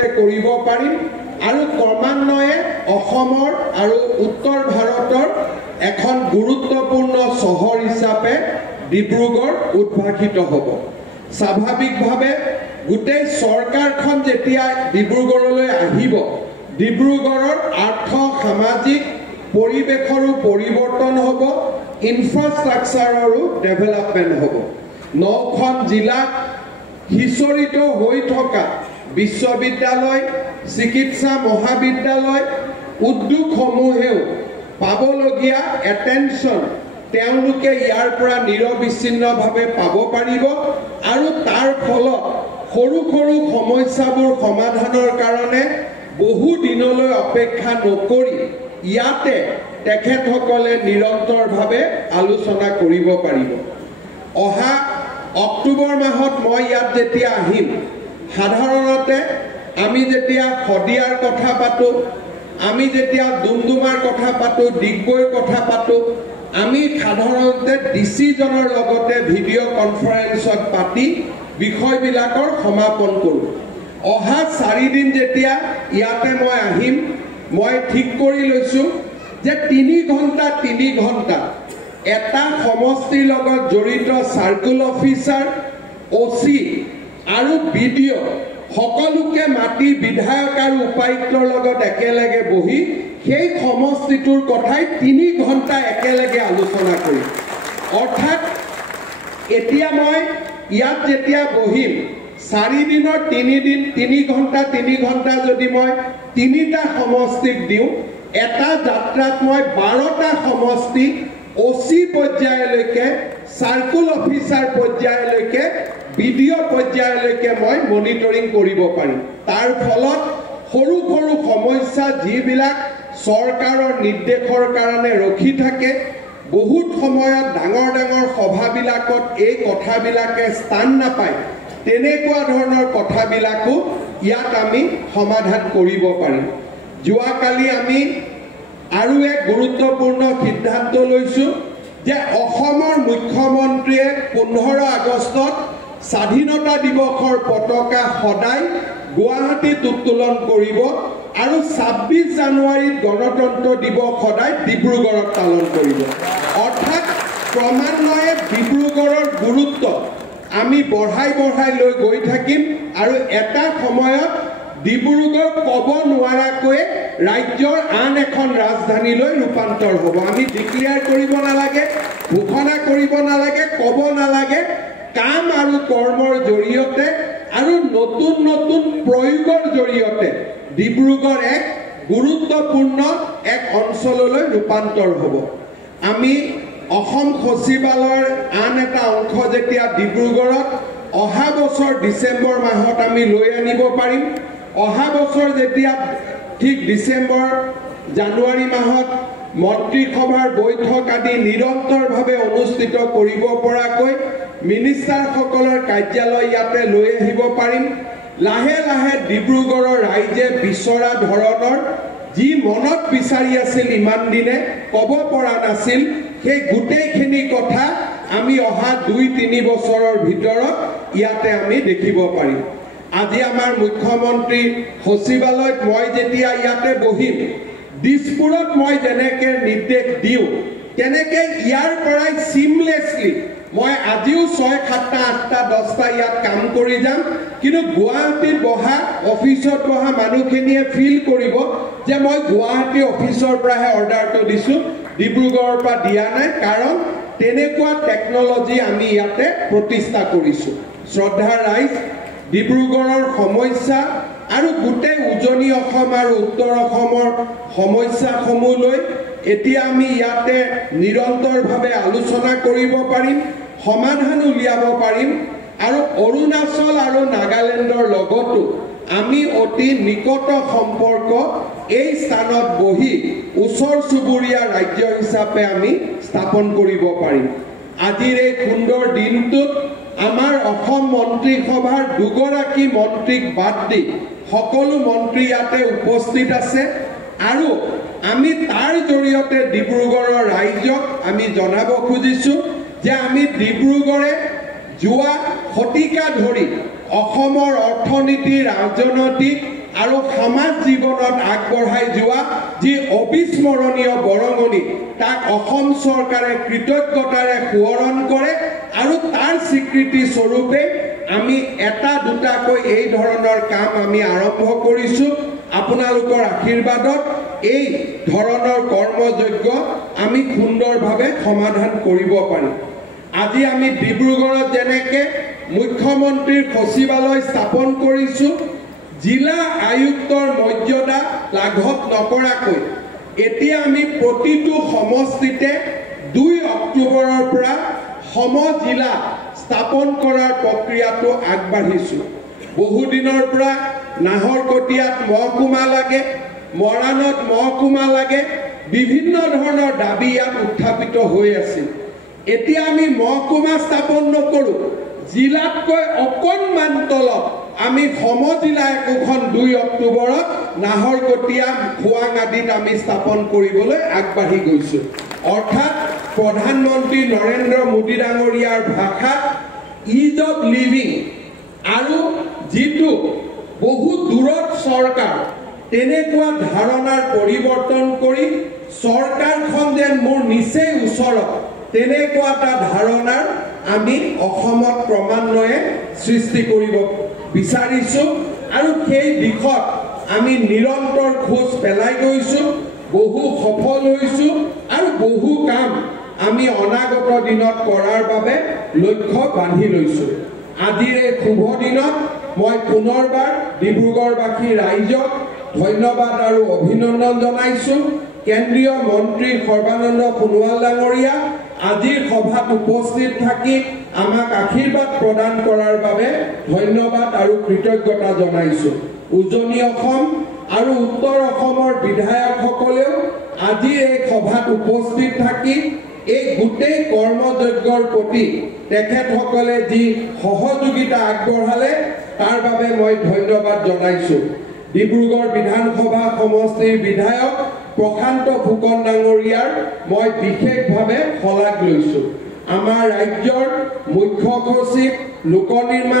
দিনতে কৰিব পাৰিম আৰু ক্ৰমান্বয়ে অসমৰ আৰু উত্তৰ ভাৰতৰ এখন গুৰুত্বপূৰ্ণ চহৰ হিচাপে ডিব্ৰুগড় উদ্ভাসিত হ'ব স্বাভাৱিকভাৱে গোটেই চৰকাৰখন যেতিয়া ডিব্ৰুগড়লৈ আহিব ডিব্ৰুগড়ৰ আৰ্থ সামাজিক পৰিৱেশৰো পৰিৱৰ্তন হ'ব ইনফ্ৰাষ্ট্ৰাকচাৰৰো ডেভেলপমেণ্ট হ'ব 9খন জিলাত হিচৰিত হৈ থকা বিশ্ববিদ্যালয় চিকিৎসা মহাবিদ্যালয় উদ্যোগসমূহেও পাবলগীয়া এটেনশ্যন তেওঁলোকে ইয়াৰ পৰা নিৰবিচ্ছিন্নভাৱে পাব পাৰিব আৰু তাৰ ফলত সৰু সৰু সমস্যাবোৰ সমাধানৰ কাৰণে বহু দিনলৈ অপেক্ষা নকৰি ইয়াতে তেখেতসকলে নিৰন্তৰভাৱে আলোচনা কৰিব পাৰিব অহা অক্টোবৰ মাহত মই ইয়াত যেতিয়া আহিম সাধাৰণতে আমি যেতিয়া শদিয়াৰ কথা পাতো আমি যেতিয়া ডুমডুমাৰ কথা পাতো ডিগবৈৰ কথা পাতো আমি সাধাৰণতে ডিচিজনৰ লগতে ভিডিঅ' কনফাৰেন্সত পাতি বিষয়বিলাকৰ সমাপন কৰোঁ অহা 4 দিন যেতিয়া ইয়াতে মই আহিম মই ঠিক কৰি লৈছো যে 3 ঘণ্টা এটা সমষ্টিৰ লগত জড়িত সাৰ্কুল অফিচাৰ ওসি আৰু বিডিঅ সকলোকে মাতি বিধায়ক আৰু উপায়ুক্তৰ লগত একেলগে বহি সেই সমষ্টিটোৰ কথাই 3 ঘণ্টা একেলগে আলোচনা কৰিম অৰ্থাৎ এতিয়া মই ইয়াত যেতিয়া বহিম 4 দিনৰ 3 ঘণ্টা যদি মই 3টা সমষ্টিক দিওঁ এটা যাত্ৰাত মই 12টা সমষ্টি ওসি পৰ্যায়লৈকে সাৰ্কুল অফিচাৰ পৰ্যায়লৈকে বিডিঅ পৰ্যায়লৈকে মই মনিটৰিং কৰিব পাৰিম তাৰ ফলত সৰু সৰু সমস্যা যিবিলাক চৰকাৰৰ নিৰ্দেশৰ কাৰণে ৰখি থাকে বহুত সময়ত ডাঙৰ সভাবিলাকত এই কথাবিলাকে স্থান নাপায় তেনেকুৱা ধৰণৰ কথাবিলাকো ইয়াত আমি সমাধান কৰিব পাৰিম যোৱাকালি আমি আৰু এক গুৰুত্বপূৰ্ণ সিদ্ধান্ত লৈছো যে অসমৰ মুখ্যমন্ত্ৰীয়ে 15 আগষ্টত স্বাধীনতা দিৱসৰ পতাকা সদায় গুৱাহাটীত উত্তোলন কৰিব আৰু 26 জানুৱাৰীত গণতন্ত্ৰ দিৱস সদায় ডিব্ৰুগড়ত পালন কৰিব অৰ্থাৎ ক্ৰমান্বয়ে ডিব্ৰুগড়ৰ গুৰুত্ব আমি বঢ়াই লৈ গৈ থাকিম আৰু এটা সময়ত ডিব্ৰুগড় ক'ব নোৱাৰাকৈ ৰাজ্যৰ আন এখন ৰাজধানীলৈ ৰূপান্তৰ হ'ব আমি ডিক্লেয়াৰ কৰিব নালাগে ঘোষণা কৰিব নালাগে ক'ব নালাগে কাম আৰু কৰ্মৰ জৰিয়তে আৰু নতুন প্ৰয়োগৰ জৰিয়তে ডিব্ৰুগড় এক গুৰুত্বপূৰ্ণ এক অঞ্চললৈ ৰূপান্তৰ হ'ব আমি অসম সচিবালয়ৰ আন এটা অংশ যেতিয়া ডিব্ৰুগড়ত অহা বছৰ ডিসেম্বৰ মাহত আমি লৈ আনিব পাৰিম অহা বছৰ যেতিয়া ঠিক ডিসেম্বৰ জানুৱাৰী মাহত মন্ত্ৰী সভাৰ বৈঠক আদি নিৰন্তৰভাৱে অনুষ্ঠিত কৰিব পৰাকৈ মিনিষ্টাৰসকলৰ কাৰ্যালয় ইয়াতে লৈ আহিব পাৰিম লাহে ডিব্ৰুগড়ৰ ৰাইজে বিচৰা ধৰণৰ যি মনত বিচাৰি আছিল ইমান দিনে ক'ব পৰা নাছিল সেই গোটেইখিনি কথা আমি অহা 2-3 বছৰৰ ভিতৰত ইয়াতে আমি দেখিব পাৰিম আজি আমাৰ মুখ্যমন্ত্ৰী সচিবালয়ত মই যেতিয়া ইয়াতে বহিম দিছপুৰত মই যেনেকে নিৰ্দেশ দিওঁ তেনেকে ইয়াৰ পৰাই সিমলেছলি মই আজিও 6-7টা 8টা 10টা ইয়াত কাম কৰি যাম কিন্তু গুৱাহাটীত বহা অফিচত বহা মানুহখিনিয়ে ফিল কৰিব যে মই গুৱাহাটী অফিচৰ পৰাহে অৰ্ডাৰটো দিছো ডিব্ৰুগড়ৰ পৰা দিয়া নাই কাৰণ তেনেকুৱা টেকনলজি আমি ইয়াতে প্ৰতিষ্ঠা কৰিছো শ্ৰদ্ধাৰ ৰাইজ ডিব্ৰুগড়ৰ সমস্যা আৰু গোটেই উজনি অসম আৰু উত্তৰ অসমৰ সমস্যাসমূহ লৈ এতিয়া আমি ইয়াতে নিৰন্তৰভাৱে আলোচনা কৰিব পাৰিম সমাধান উলিয়াব পাৰিম আৰু অৰুণাচল আৰু নাগালেণ্ডৰ লগতো আমি অতি নিকট সম্পৰ্ক এই স্থানত বহি ওচৰ চুবুৰীয়া ৰাজ্য হিচাপে আমি স্থাপন কৰিব পাৰিম আজিৰ এই সুন্দৰ দিনটোত আমাৰ অসম মন্ত্ৰী সভাৰ দুগৰাকী মন্ত্ৰীক বাদ দি সকলো মন্ত্ৰী ইয়াতে উপস্থিত আছে আৰু আমি তাৰ জৰিয়তে ডিব্ৰুগড়ৰ ৰাইজক আমি জনাব খুজিছো যে আমি ডিব্ৰুগড়ে যোৱা শতিকা ধৰি অসমৰ অৰ্থনীতি ৰাজনৈতিক আৰু সমাজ জীৱনত আগবঢ়াই যোৱা যি অবিস্মৰণীয় বৰঙণি তাক অসম চৰকাৰে কৃতজ্ঞতাৰে সোঁৱৰণ কৰে আৰু তাৰ স্বীকৃতি স্বৰূপে আমি এটা দুটাকৈ এই ধৰণৰ কাম আমি আৰম্ভ কৰিছোঁ। আপোনালোকৰ আশীৰ্বাদত এই ধৰণৰ কৰ্মযজ্ঞ আমি সুন্দৰভাৱে সমাধান কৰিব পাৰিম। আজি আমি ডিব্ৰুগড়ত যেনেকৈ মুখ্যমন্ত্ৰীৰ সচিবালয় স্থাপন কৰিছোঁ, জিলা আয়ুক্তৰ মৰ্যাদা লাঘৱ নকৰাকৈ এতিয়া আমি প্ৰতিটো সমষ্টিতে 2 অক্টোবৰৰ পৰা সমজিলা স্থাপন কৰাৰ প্ৰক্ৰিয়াটো আগবাঢ়িছোঁ। বহুদিনৰ পৰা নাহৰকটীয়াত মহকুমা লাগে, মৰাণত মহকুমা লাগে, বিভিন্ন ধৰণৰ দাবী ইয়াত উত্থাপিত হৈ আছিল। এতিয়া আমি মহকুমা স্থাপন নকৰোঁ, জিলাতকৈ অকণমান তলত আমি সমজিলা একোখন 2 অক্টোবৰত নাহৰকটীয়া খোৱাং আদিত আমি স্থাপন কৰিবলৈ আগবাঢ়ি গৈছোঁ। অৰ্থাৎ প্ৰধানমন্ত্ৰী নৰেন্দ্ৰ মোদী ডাঙৰীয়াৰ ভাষাত ইজ অফ লিভিং আৰু যিটো বহু দূৰত চৰকাৰ তেনেকুৱা ধাৰণাৰ পৰিৱৰ্তন কৰি চৰকাৰখন যেন মোৰ নিচেই ওচৰত তেনেকুৱা এটা ধাৰণাৰ আমি অসমত ক্ৰমান্বয়ে সৃষ্টি কৰিব বিচাৰিছোঁ আৰু সেই দিশত আমি নিৰন্তৰ খোজ পেলাই গৈছোঁ, বহু সফল হৈছোঁ আৰু বহু কাম আমি অনাগত দিনত কৰাৰ বাবে লক্ষ্য বান্ধি লৈছোঁ। আজিৰ এই শুভ দিনত মই পুনৰবাৰ ডিব্ৰুগড়বাসী ৰাইজক ধন্যবাদ আৰু অভিনন্দন জনাইছোঁ। কেন্দ্ৰীয় মন্ত্ৰী সৰ্বানন্দ সোণোৱাল ডাঙৰীয়া আজিৰ সভাত উপস্থিত থাকি আমাক আশীৰ্বাদ প্ৰদান কৰাৰ বাবে ধন্যবাদ আৰু কৃতজ্ঞতা জনাইছোঁ। উজনি অসম আৰু উত্তৰ অসমৰ বিধায়কসকলেও আজি এই সভাত উপস্থিত থাকি এই গোটেই কৰ্মযজ্ঞৰ প্ৰতি তেখেতসকলে যি সহযোগিতা আগবঢ়ালে তাৰ বাবে মই ধন্যবাদ জনাইছোঁ। ডিব্ৰুগড় বিধানসভা সমষ্টিৰ বিধায়ক প্ৰশান্ত ফুকন ডাঙৰীয়াৰ মই বিশেষভাৱে শলাগ লৈছোঁ। আমাৰ ৰাজ্যৰ মুখ্য সচিব লোক নিৰ্মাণ